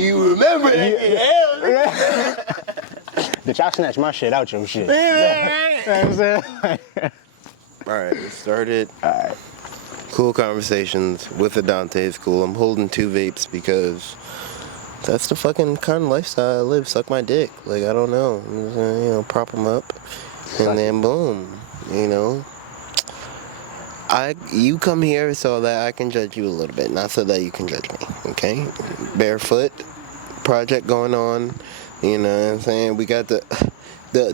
You remember that? Bitch, I snatched my shit out your shit. You know what I'm saying? Alright, it started. Alright. Cool conversations with the Dante's cool. I'm holding 2 vapes because that's the fucking kind of lifestyle I live. Suck my dick. Like, I don't know. I'm just gonna, prop them up. And then boom. You come here so that I can judge you a little bit, not so that you can judge me, okay? Barefoot project going on, you know what I'm saying? We got the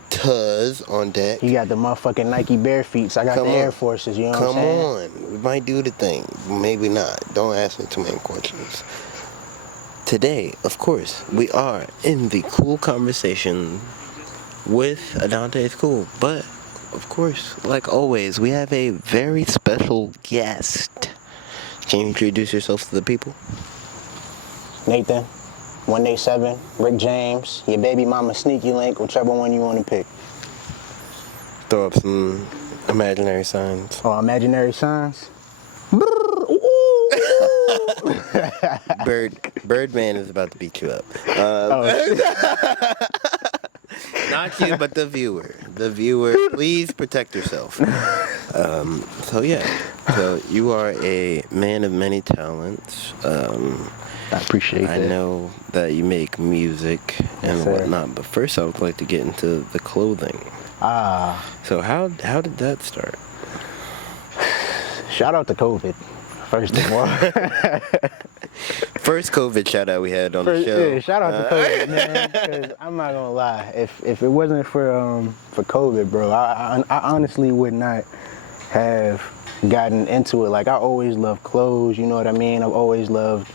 Tuz on deck. You got the motherfucking Nike bare feet, so I got the Air Forces, you know what I'm saying? Come on, we might do the thing, maybe not. Don't ask me too many questions. Today, of course, we are in the cool conversation with Adante's Cool, but of course, like always, we have a very special guest. Can you introduce yourself to the people? Nathan, 1nate7, Rick James, your baby mama Sneaky Link, whichever one you want to pick. Throw up some imaginary signs. Oh, imaginary signs? Birdman is about to beat you up. Not you, but the viewer. The viewer, please protect yourself. So you are a man of many talents. I appreciate that. I know that you make music and whatnot, but first I would like to get into the clothing. So how did that start? Shout out to COVID, first of all. First COVID shout out we had on the show. Yeah, shout out to COVID, man. Because I'm not gonna lie, if it wasn't for COVID, bro, I honestly would not have gotten into it. Like, I always loved clothes, you know what I mean? I've always loved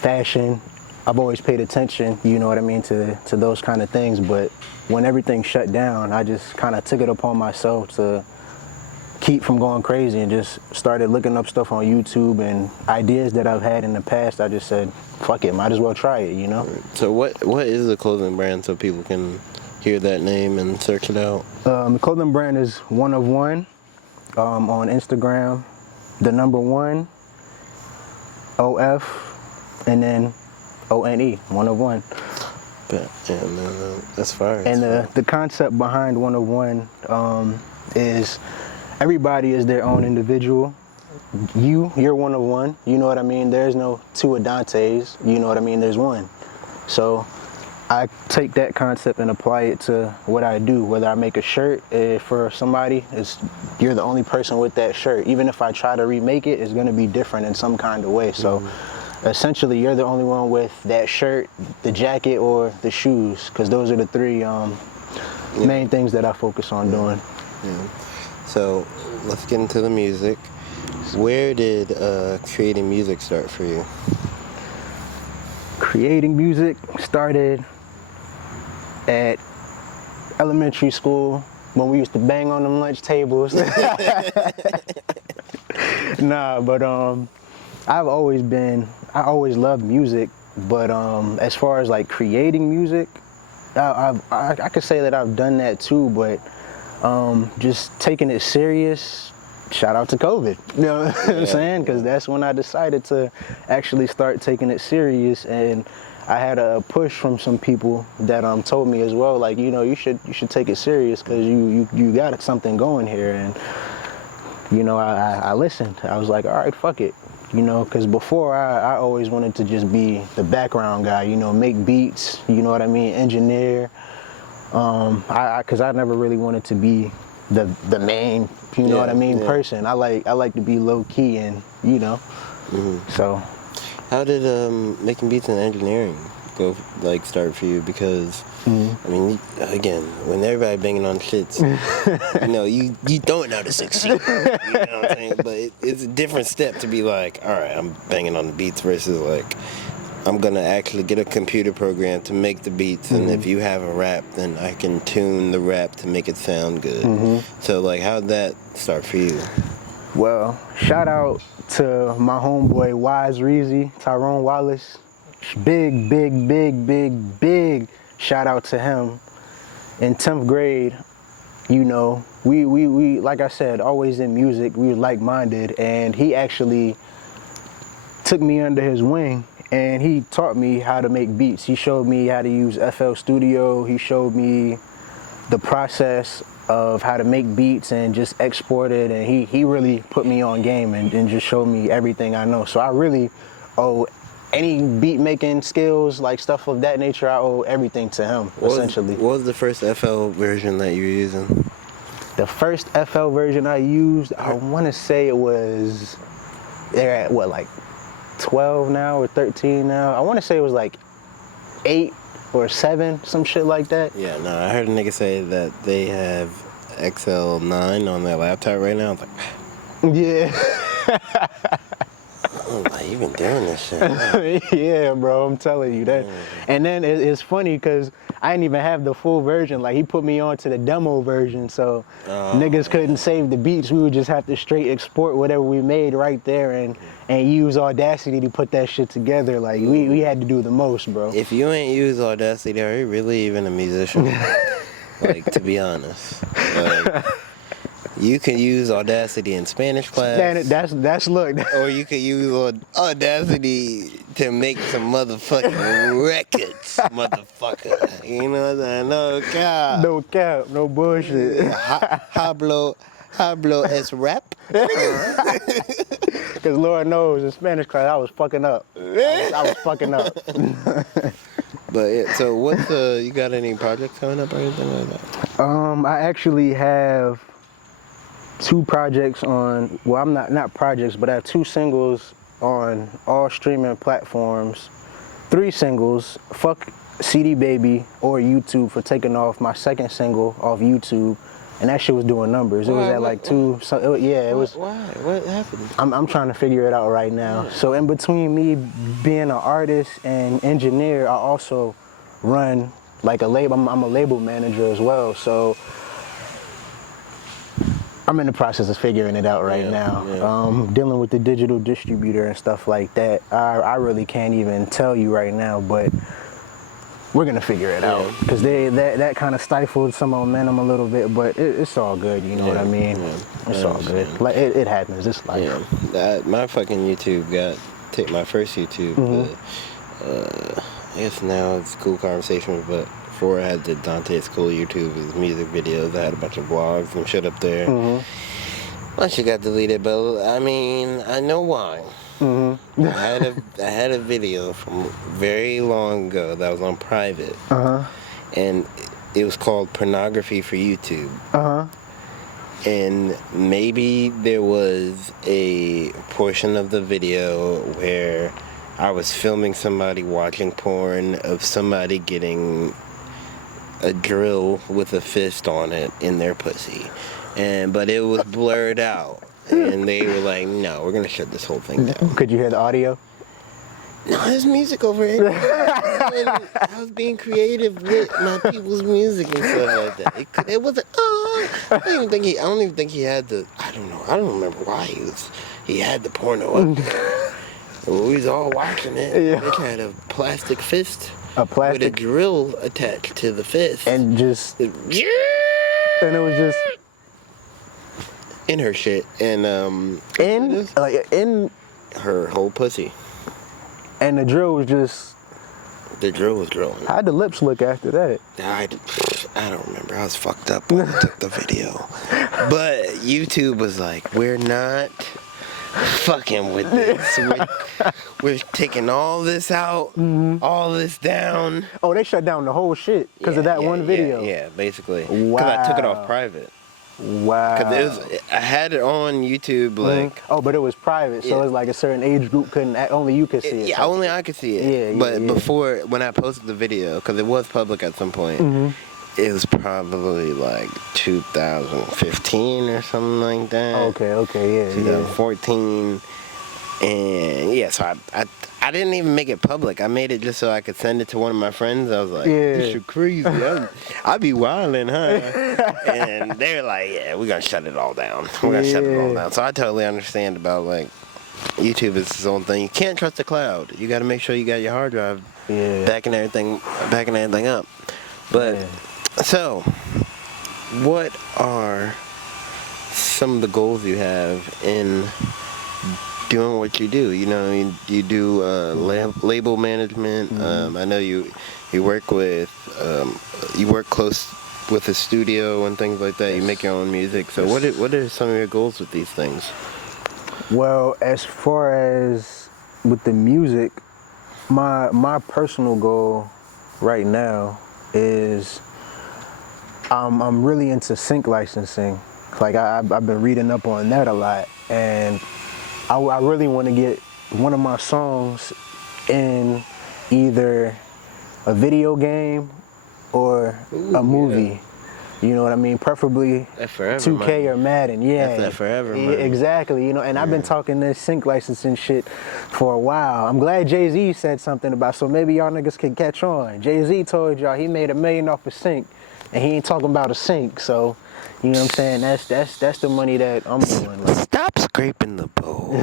fashion. I've always paid attention, you know what I mean, to those kind of things. But when everything shut down, I just kind of took it upon myself to keep from going crazy and just started looking up stuff on YouTube and ideas that I've had in the past. I just said, fuck it, might as well try it, you know? So what is the clothing brand so people can hear that name and search it out? The clothing brand is 1 on Instagram, the number 1, OF, and then ONE, 1. That's fire. And the concept behind 1 is everybody is their own individual. You're 1, you know what I mean? There's no 2 Adantes, you know what I mean? There's 1. So I take that concept and apply it to what I do. Whether I make a shirt for somebody, you're the only person with that shirt. Even if I try to remake it, it's gonna be different in some kind of way. So essentially, you're the only one with that shirt, the jacket, or the shoes, because those are the 3 main things that I focus on doing. Yeah. So let's get into the music. Where did creating music start for you? Creating music started at elementary school when we used to bang on them lunch tables. Nah, but I always loved music, but as far as like creating music, I could say that I've done that too, but just taking it serious, shout out to COVID, you know what I'm saying? Because that's when I decided to actually start taking it serious, and I had a push from some people that told me as well, like, you should take it serious because you got something going here. And I listened. I was like, all right, fuck it. Because before I always wanted to just be the background guy, make beats, you know what I mean, engineer. Because I never really wanted to be the main, you know what I mean, person. I like to be low key and, so. How did making beats and engineering start for you? Because I mean, again, when everybody banging on shits, you don't know to succeed. You know what I'm saying? But it's a different step to be like, all right, I'm banging on the beats versus like, I'm gonna actually get a computer program to make the beats, and if you have a rap, then I can tune the rap to make it sound good. So like, how'd that start for you? Well, shout out to my homeboy Wise Reezy, Tyrone Wallace. Big shout out to him. In 10th grade, we like I said, always in music, we were like-minded, and he actually took me under his wing and he taught me how to make beats. He showed me how to use FL Studio. He showed me the process of how to make beats and just export it, and he really put me on game and just showed me everything I know. So I really owe any beat making skills, like stuff of that nature, I owe everything to him, essentially. What was the first FL version that you were using? The first FL version I used, I want to say it was, they're at what, like 12 now or 13 now? I want to say it was like 8 or 7, some shit like that. Yeah, no, I heard a nigga say that they have XL9 on their laptop right now. I was like, yeah. oh, like, you been doing this shit. Yeah, bro, I'm telling you that. And then it's funny because I didn't even have the full version. Like, he put me on to the demo version, so niggas couldn't save the beats. We would just have to straight export whatever we made right there and use Audacity to put that shit together. Like, we had to do the most, bro. If you ain't use Audacity, are you really even a musician? Like, to be honest. Like, you can use Audacity in Spanish class. That's look. Or you could use Audacity to make some motherfucking records, motherfucker. You know what I'm saying? No cap. No cap, no bullshit. Hablo es rap. Because Lord knows, in Spanish class, I was fucking up. I was fucking up. But yeah, so what's you got any projects coming up or anything like that? I actually have 2 projects on, well, I'm not projects, but I have 2 singles on all streaming platforms. 3 singles, fuck CD Baby or YouTube for taking off my second single off YouTube, and that shit was doing numbers. It was at like 2, so it was. Why? What happened? I'm trying to figure it out right now. So in between me being an artist and engineer, I also run like a label. I'm a label manager as well, so I'm in the process of figuring it out right now. Yeah. Dealing with the digital distributor and stuff like that. I really can't even tell you right now, but we're gonna figure it out, because that kind of stifled some momentum a little bit, but it's all good. You know what I mean? Yeah, it's all good. Like it happens. It's life. Yeah, my fucking YouTube take my first YouTube. I guess now it's Cool Conversations, but before I had the Dante's Cool YouTube with music videos. I had a bunch of vlogs and shit up there. Bunch of got deleted, but I mean, I know why. I had a video from very long ago that was on private, and it was called Pornography for YouTube. And maybe there was a portion of the video where I was filming somebody watching porn of somebody getting a drill with a fist on it in their pussy, but it was blurred out. And they were like, no, we're going to shut this whole thing down. Could you hear the audio? No, there's music over it. I was being creative with my people's music and stuff like that. It wasn't, I don't even think he had the, I don't know. I don't remember why he had the porno up there. And we was all watching it. Yeah. It had a plastic fist. With a drill attached to the fist. And just. And it was just. In her shit, and in her whole pussy. And the drill was just. The drill was drilling. How'd the lips look after that? I don't remember. I was fucked up when I took the video. But YouTube was like, we're not fucking with this. We're taking all this out, all this down. Oh, they shut down the whole shit because of that one video. Yeah, basically. Wow. Because I took it off private. Wow. Because I had it on YouTube, like. Oh, but it was private, so it's like a certain age group couldn't. Only you could see it. Yeah, only I could see it. Yeah. But before, when I posted the video, because it was public at some point, it was probably like 2015 or something like that. Okay, yeah. 2014, and so I didn't even make it public. I made it just so I could send it to one of my friends. I was like, this shit crazy. I be wildin', huh? And they're like, yeah, we're gonna shut it all down. We're gonna shut it all down. So I totally understand about, like, YouTube is its own thing. You can't trust the cloud. You gotta make sure you got your hard drive backing everything up. But, so, what are some of the goals you have in doing what you do. You know, you do label management. I know you work with you work close with a studio and things like that. Yes. You make your own music. So what are some of your goals with these things? Well, as far as with the music, my personal goal right now is I'm really into sync licensing. Like I've been reading up on that a lot, and I really want to get one of my songs in either a video game or a movie. Yeah. You know what I mean? Preferably 2K money. Or Madden. Yeah. That's that forever money. Exactly. You know, and I've been talking this sync licensing shit for a while. I'm glad Jay-Z said something about, so maybe y'all niggas can catch on. Jay-Z told y'all he made $1 million off a sync, and he ain't talking about a sync. So, you know what I'm saying? That's the money that I'm doing. Like. Stop scraping the bowl.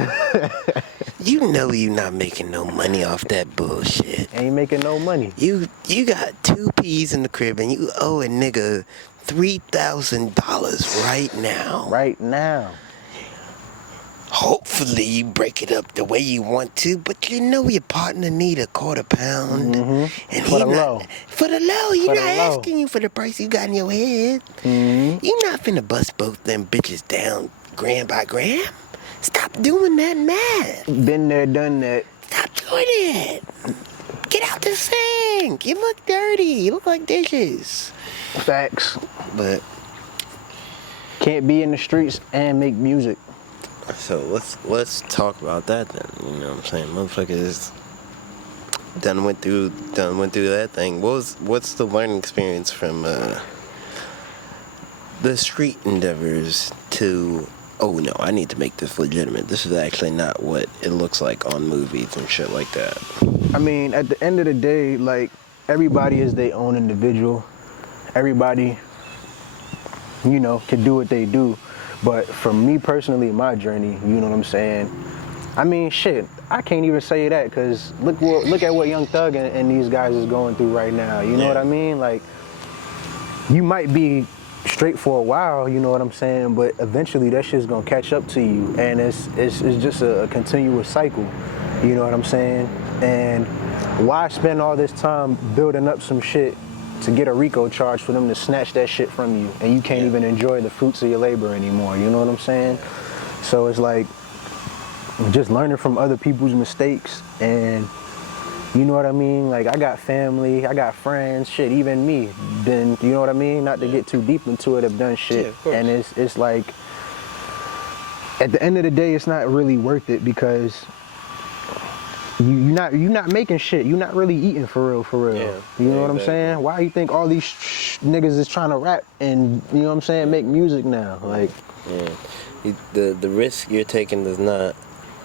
You know you not making no money off that bullshit. Ain't making no money. You got 2 peas in the crib and you owe a nigga $3,000 right now. Right now. Hopefully you break it up the way you want to, but you know your partner need a $quarter pound. And for the low. For the low. You're not asking you for the price you got in your head. You're not finna bust both them bitches down gram by gram. Stop doing that math. Been there, done that. Stop doing it. Get out the sink. You look dirty. You look like dishes. Facts. But can't be in the streets and make music. So let's talk about that then. You know what I'm saying? Motherfuckers done went through that thing. What's the learning experience from the street endeavors to, oh no, I need to make this legitimate. This is actually not what it looks like on movies and shit like that. I mean, at the end of the day, like, everybody is their own individual. Everybody, you know, can do what they do. But for me personally, my journey, you know what I'm saying? I mean, shit, I can't even say that, because look at what Young Thug and these guys is going through right now. You know what I mean? Like, you might be straight for a while, you know what I'm saying, but eventually that shit's gonna catch up to you, and it's just a continuous cycle, you know what I'm saying? And why spend all this time building up some shit to get a RICO charge for them to snatch that shit from you, and you can't even enjoy the fruits of your labor anymore, you know what I'm saying? So it's like just learning from other people's mistakes, and you know what I mean? Like, I got family, I got friends, shit, even me, been, you know what I mean? Not to get too deep into it, have done shit. And it's like, at the end of the day, it's not really worth it, because you're not making shit. You're not really eating for real. You know what I'm saying? Why you think all these niggas is trying to rap and, you know what I'm saying, make music now? Like, the risk you're taking does not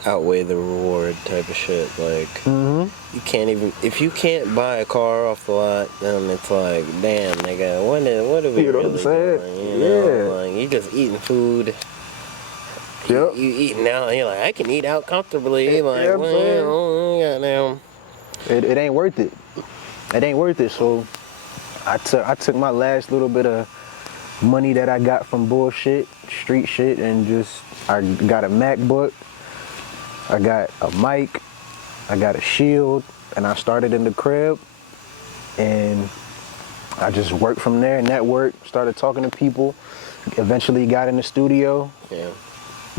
outweigh the reward type of shit. Like, you can't even, if you can't buy a car off the lot, then it's like, damn, nigga, what are we really doing? You know, like, you just eating food. You eating out, and you're like, I can eat out comfortably. Like, goddamn. It ain't worth it. It ain't worth it. So I took my last little bit of money that I got from bullshit, street shit, and I got a MacBook, I got a mic, I got a shield, and I started in the crib, and I just worked from there, networked, started talking to people, eventually got in the studio.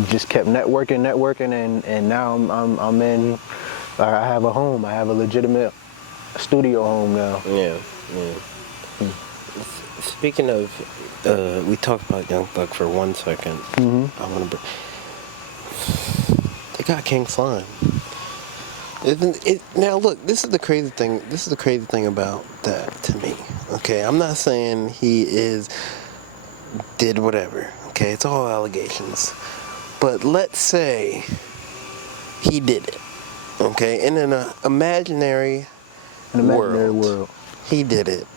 Just kept networking, and now I'm in. I have a home. I have a legitimate studio home now. Speaking of, we talked about Young Thug for 1 second. I want to. They got King Slime. Now look, this is the crazy thing. This is the crazy thing about that to me. Okay, I'm not saying he did whatever. Okay, it's all allegations. But let's say he did it, okay? In an imaginary world, he did it.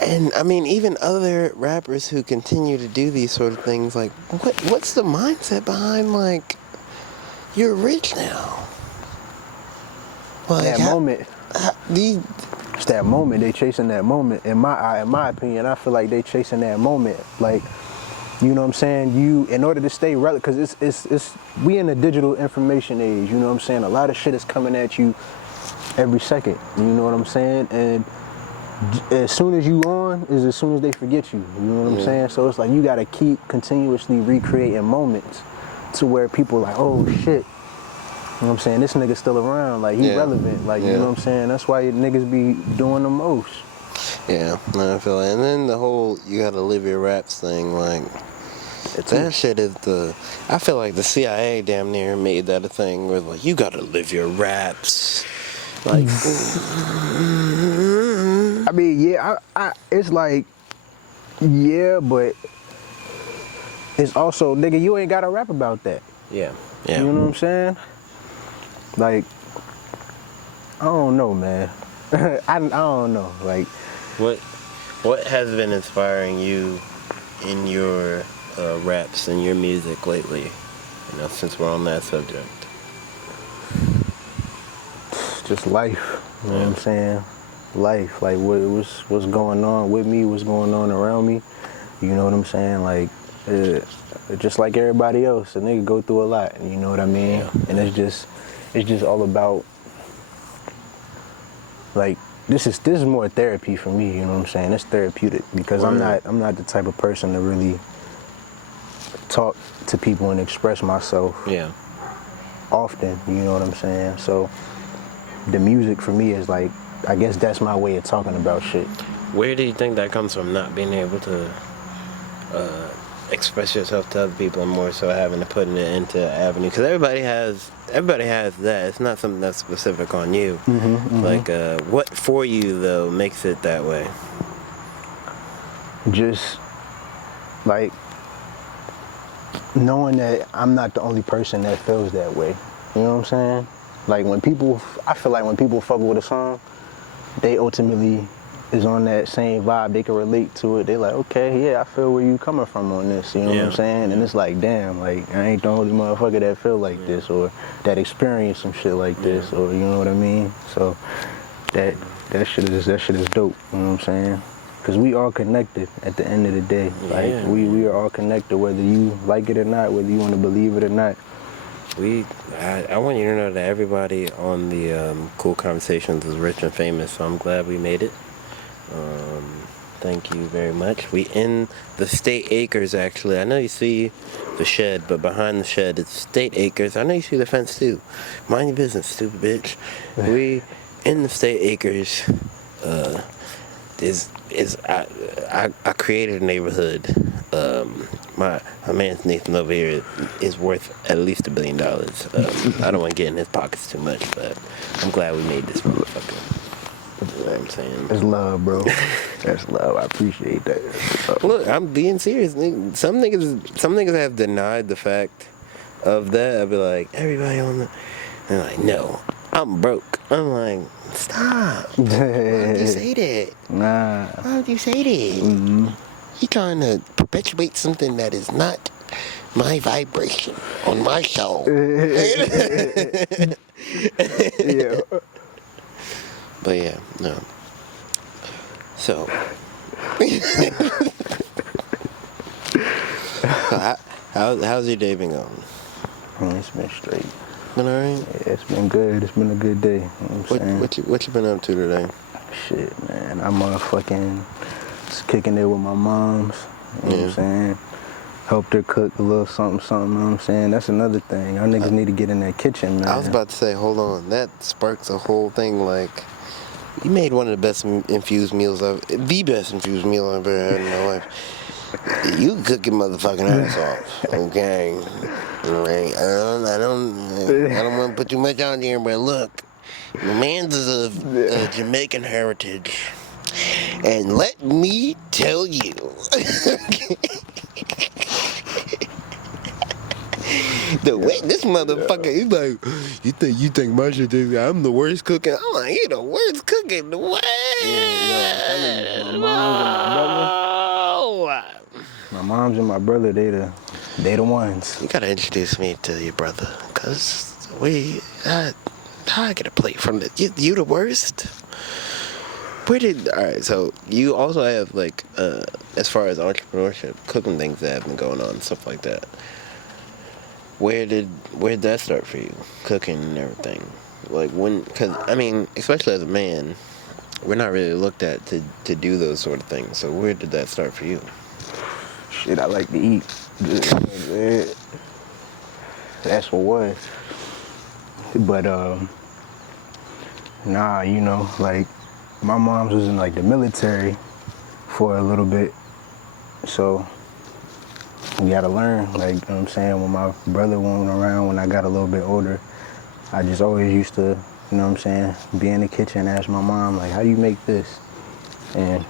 And, I mean, even other rappers who continue to do these sort of things, like, what's the mindset behind, like, you're rich now? Like, that moment. It's that moment. They chasing that moment. In my opinion, I feel like they chasing that moment. Like, You know what I'm saying? You, in order to stay relevant, because we in a digital information age, you know what I'm saying? A lot of shit is coming at you every second, you know what I'm saying? And as soon as you on is as soon as they forget you, you know what I'm saying? So it's like you gotta keep continuously recreating moments to where people are like, oh shit, you know what I'm saying? This nigga's still around, like he relevant, like you know what I'm saying? That's why niggas be doing the most. Yeah, I feel it. And then the whole you gotta live your raps thing, like that shit is I feel like the CIA damn near made that a thing where like you gotta live your raps. Like I mean, yeah, it's like, yeah, but it's also, nigga, you ain't gotta rap about that. Yeah. You know what I'm saying? Like, I don't know, man. I don't know. Like, what has been inspiring you in your raps and your music lately? You know, since we're on that subject. just life. You know what I'm saying? Life. Like, what's going on with me? What's going on around me? You know what I'm saying? Like, just like everybody else, a nigga go through a lot. You know what I mean? Yeah. And it's just all about, like, this is more therapy for me. You know what I'm saying? It's therapeutic because I'm not the type of person to really talk to people and express myself often. You know what I'm saying? So the music for me is like, I guess that's my way of talking about shit. Where do you think that comes from? Not being able to express yourself to other people, and more so having to put it into an avenue, because everybody has that. It's not something that's specific on you. Like what for you though makes it that way? Just like knowing that I'm not the only person that feels that way. You know what I'm saying? Like I feel like when people fuck with a song, they ultimately is on that same vibe. They can relate to it. They like, okay, yeah, I feel where you coming from on this. You know what I'm saying? And it's like, damn, like I ain't the only motherfucker that feel like this or that experience some shit like this, or you know what I mean? So that shit is dope. You know what I'm saying? Because we all connected at the end of the day. Like we are all connected, whether you like it or not, whether you want to believe it or not. I want you to know that everybody on the Cool Conversations is rich and famous, so I'm glad we made it. Thank you very much. We in the State Acres, actually. I know you see the shed, but behind the shed it's State Acres. I know you see the fence too. Mind your business, stupid bitch. We in the State Acres. I created a neighborhood. My man's Nathan over here is worth at least $1 billion. I don't want to get in his pockets too much, but I'm glad we made this motherfucker. You know what I'm saying? That's love, bro. That's love. I appreciate that. Look, I'm being serious. Some niggas have denied the fact of that. I'll be like, everybody on the... And they're like, no, I'm broke. I'm like, stop. Why would you say that? Nah. Why would you say that? Mm-hmm. You trying to perpetuate something that is not my vibration on my soul. Yeah. But yeah, no. So, how's your day been going? It's been straight. Been alright? Yeah, it's been good. It's been a good day. You know what I'm saying? What you been up to today? Shit, man. I'm motherfucking just kicking it with my moms. You know what I'm saying? Helped her cook a little something, you know what I'm saying? That's another thing. Y'all niggas need to get in that kitchen, man. I was about to say, hold on. That sparks a whole thing. Like, you made one of the best infused meals the best infused meal I've ever had in my life. You cook your motherfucking ass off, okay? Like, I don't want to put too much on here, but look, my man's is of Jamaican heritage, and let me tell you, the way this motherfucker is like, you think my shit is, I'm the worst cooking. I'm like, you the worst cooking. What? My moms and my brother, they the ones. You gotta introduce me to your brother, cause I get a plate from you the worst. Alright, so you also have like as far as entrepreneurship, cooking things that have been going on, stuff like that. Where did that start for you? Cooking and everything. Like when, cause I mean, especially as a man, we're not really looked at to do those sort of things. So where did that start for you? Shit, I like to eat. That's what was. But nah, you know, like my mom's was in like the military for a little bit, so we gotta learn. Like, you know what I'm saying, when my brother wasn't around, when I got a little bit older, I just always used to, you know what I'm saying, be in the kitchen, ask my mom, like, how do you make this? And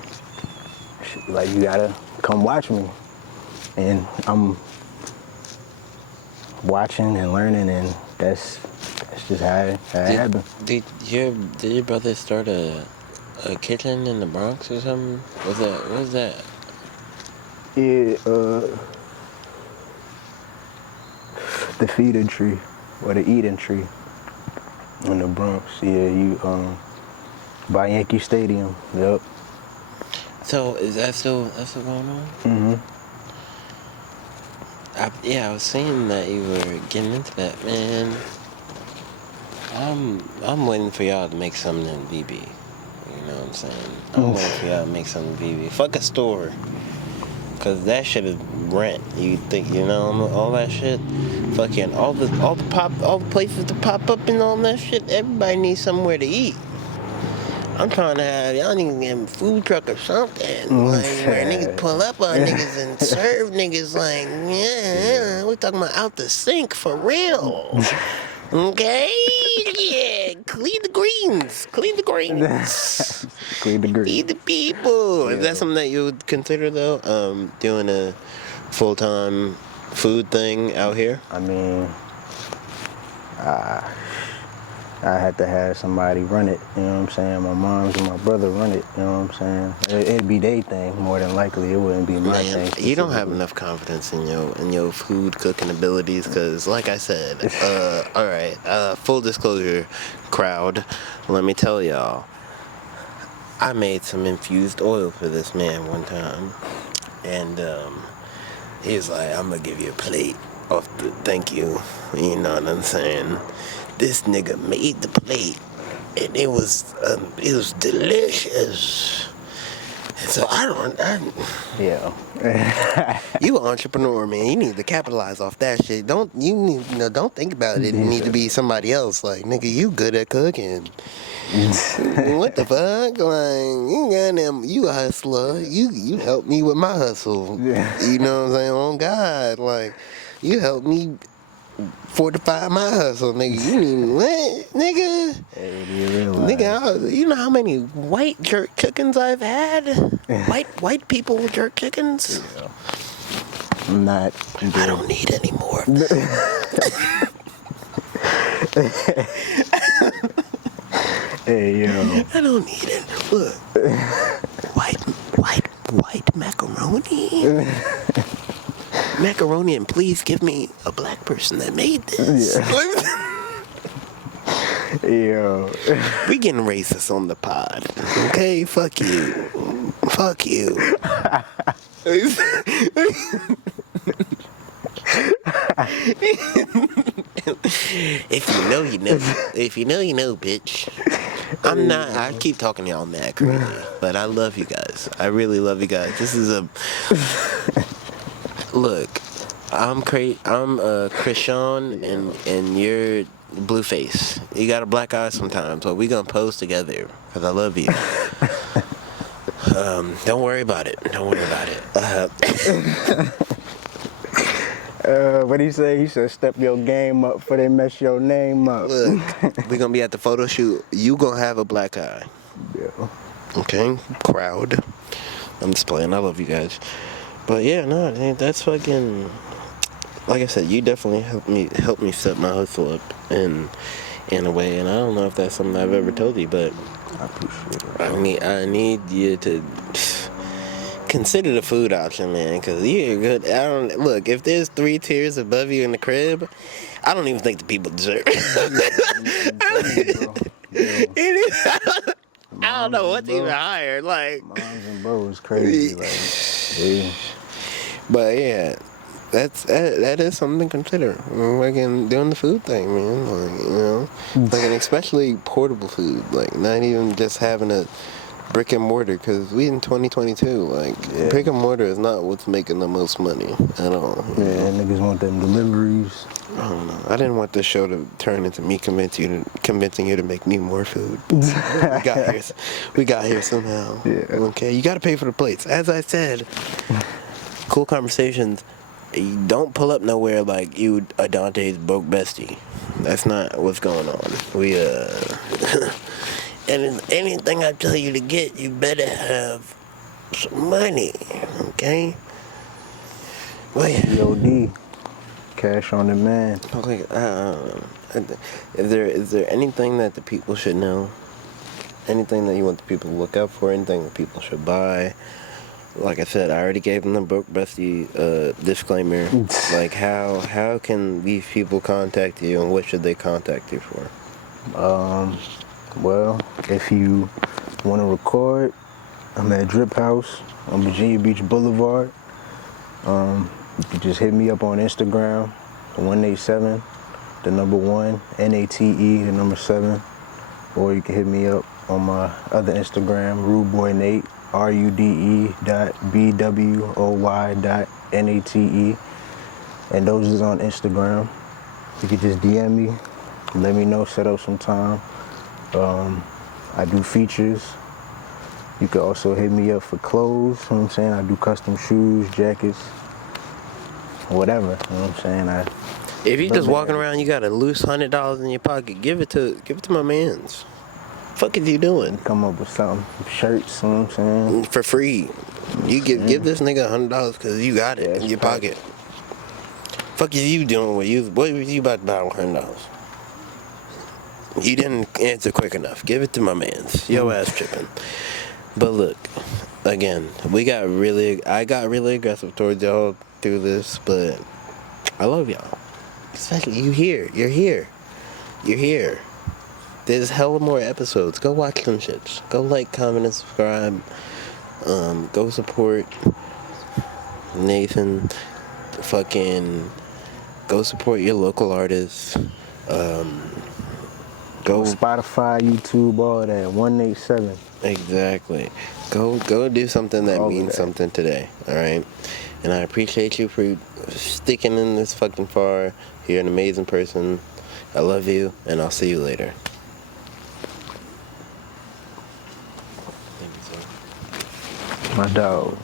she, like, you gotta come watch me. And I'm watching and learning, and that's just how it happened. Did your brother start a kitchen in the Bronx or something? What was that? Yeah, the feeding tree, or the eating tree in the Bronx. Yeah, you by Yankee Stadium. Yep. So is that still going on? Mhm. I was seeing that you were getting into that, man. I'm waiting for y'all to make something in VB. You know what I'm saying? I'm waiting for y'all to make something in VB. Fuck a store. Cause that shit is rent. You think, you know, all that shit? Fucking all the places to pop up and all that shit, everybody needs somewhere to eat. I'm trying to have, y'all need to get a food truck or something. Like, where niggas pull up on niggas and serve niggas like, yeah, we're talking about out the sink for real. Okay? Yeah, clean the greens. Clean the greens. Feed the people. Yeah. Is that something that you would consider, though? Doing a full-time food thing out here? I mean, I had to have somebody run it, you know what I'm saying? My mom's and my brother run it, you know what I'm saying? It'd be their thing, more than likely. It wouldn't be my thing. You don't have enough confidence in your food cooking abilities, because, like I said, all right, full disclosure, crowd, let me tell y'all, I made some infused oil for this man one time, and he was like, I'm gonna give you a plate off the thank you, you know what I'm saying? This nigga made the plate, and it was delicious. And so Yeah. You an entrepreneur, man. You need to capitalize off that shit. Don't think about it. It need to be somebody else. Like, nigga, you good at cooking. What the fuck? Like, you a hustler. You help me with my hustle. Yeah. You know what I'm saying? On God, like, you help me fortify my hustle, nigga. You mean what, nigga? Nigga, you know how many white jerk chickens I've had? White people jerk chickens? Yeah. I'm not. I don't need any more. Hey, yo. I don't need it. Look. White macaroni. Macaroni, and please give me a black person that made this. Yeah. Yo. We getting racist on the pod. Okay? Fuck you. Fuck you. If you know, you know. If you know, you know, bitch. I'm not. I keep talking to y'all mad crazy, but I love you guys. I really love you guys. This is a look. I'm Krishan, and you're Blueface. You got a black eye sometimes, but we gonna pose together because I love you. Don't worry about it. Don't worry about it. What did he say? He said, step your game up before they mess your name up. Look, we're going to be at the photo shoot. You going to have a black eye. Yeah. Okay? Crowd. I'm just playing. I love you guys. But yeah, no, that's fucking... Like I said, you definitely helped me set my hustle up in a way. And I don't know if that's something I've ever told you, but... I appreciate it. I need you to... Consider the food option, man, because you're good. Look, if there's 3 tiers above you in the crib, I don't even think the people deserve it. I I don't know what's even higher. Like, Moms and bro is crazy. Like, yeah. But yeah, that is something to consider. Like in doing the food thing, man. Like, you know, like, and especially portable food. Like, not even just having a brick and mortar, because we in 2022. Like, brick and mortar is not what's making the most money at all. Yeah, niggas want them deliveries. I don't know. I didn't want this show to turn into me convincing you to make me more food. We got here somehow. Yeah. Okay, you got to pay for the plates. As I said, cool conversations. You don't pull up nowhere like you a Dante's broke bestie. That's not what's going on. We and anything I tell you to get, you better have some money. Okay. Well, yeah. COD. Cash on demand. Okay, is there anything that the people should know? Anything that you want the people to look out for? Anything that people should buy? Like I said, I already gave them the broke bestie disclaimer. Like, how can these people contact you, and what should they contact you for? Well, if you want to record, I'm at Drip House on Virginia Beach Boulevard. You can just hit me up on Instagram, 1nate7, the number 1, NATE, the number 7. Or you can hit me up on my other Instagram, RudeBoyNate, RUDE.BWOY.NATE. And those is on Instagram. You can just DM me, let me know, set up some time. I do features. You can also hit me up for clothes, you know what I'm saying? I do custom shoes, jackets, whatever, you know what I'm saying? If you just walking around, you got a loose $100 in your pocket, give it to my mans. Fuck is you doing? Come up with something, shirts, you know what I'm saying? For free. You give this nigga $100 because you got it in your pocket. Fuck is you doing with you? What was you about to buy with $100? You didn't answer quick enough. Give it to my mans. Yo ass tripping. But look, again, I got really aggressive towards y'all through this, but I love y'all. Especially you here. You're here. You're here. There's hella more episodes. Go watch them shits. Go like, comment, and subscribe. Go support Nathan. Go support your local artists. Go Spotify, YouTube, all that. 1nate7. Exactly. Go do something that means something today. All right. And I appreciate you for sticking in this fucking far. You're an amazing person. I love you, and I'll see you later. My dog.